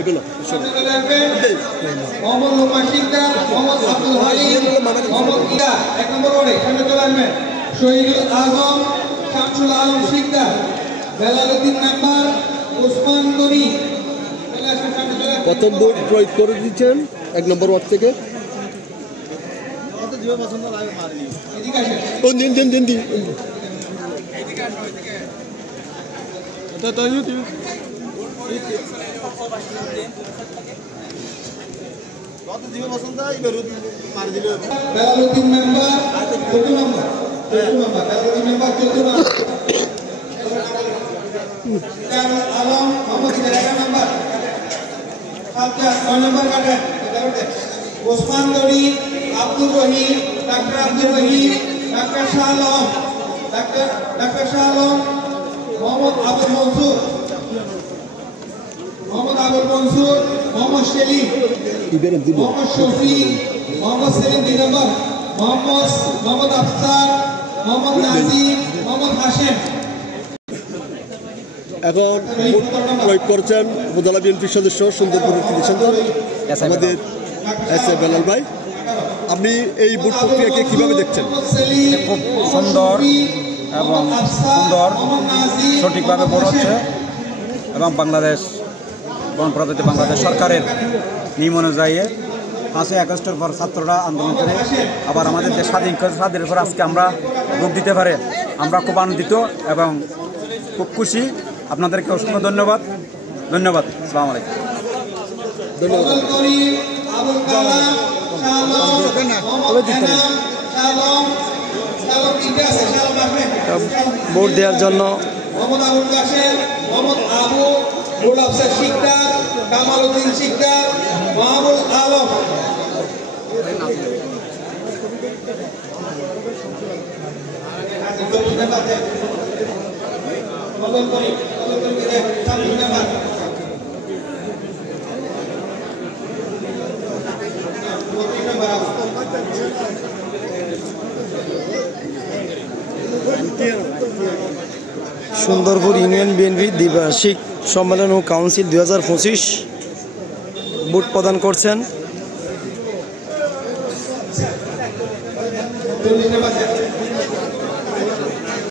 এগুলো মোহাম্মদ লোকমান শিকদার, মোহাম্মদ আব্দুল হালিম, মোহাম্মদ ইয়া 1 নম্বর ওয়ার্ডে সামনে চলে আসবেন। শহীদুল আজম, শামসুল আলম শিকদার, বেলালউদ্দিন মেম্বার, ওসমান গনি। প্রথম ভোট প্রয়োগ করে দিচ্ছেন 1 নম্বর ওয়ার্ড থেকে। বেলালউদ্দিন মেম্বার 14 নম্বর, বেলালউদ্দিন মেম্বার 14 নম্বর। আলম মোহাম্মদ 11 নম্বর, সাজ্জাদ 9 নম্বর কাটেন। Osman Gani, Abdur Rahim, doctor Abdur Rahim, doctor Shah Alam, doctor Shah Alam, Mohammad Abul Mansur, Mohammad Selim, Mohammad Shafi, Mohammad Selim 2 নম্বর, মোহাম্মদ আফসার, মোহাম্মদ নাজিম, মোহাম্মদ হাশেম। এখন ভোট প্রয়োগ করছেন উপজেলা বিএনপির সদস্য সুন্দরপুরের কৃতি সন্তান আমাদের বেলাল ভাই। আপনি এই ভোট প্রক্রিয়াকে কিভাবে দেখছেন? খুব সুন্দর এবং সঠিকভাবে ভোট হচ্ছে এবং বাংলাদেশ গণপ্রজাতন্ত্রী বাংলাদেশ সরকারের নিয়ম অনুযায়ী 5ই আগস্টের পর ছাত্ররা আন্দোলন করে আবার আমাদের যে স্বাধীনের পর আজকে আমরা ভোট দিতে পারে আমরা খুব আনন্দিত এবং খুব খুশি। আপনাদেরকে অসংখ্য ধন্যবাদ। আসসালামু আলাইকুম। ভোট দেওয়ার জন্য মোহাম্মদ আবুল কাশেম, মোহাম্মদ আবু রুল আফসার শিকদার, কামাল উদ্দিন শিকদার, মাহমুদ আলম। সুন্দরপুর ইউনিয়ন বিএনপি দ্বিবার্ষিক সম্মেলন ও কাউন্সিল 2025 ভোট প্রদান করছেন।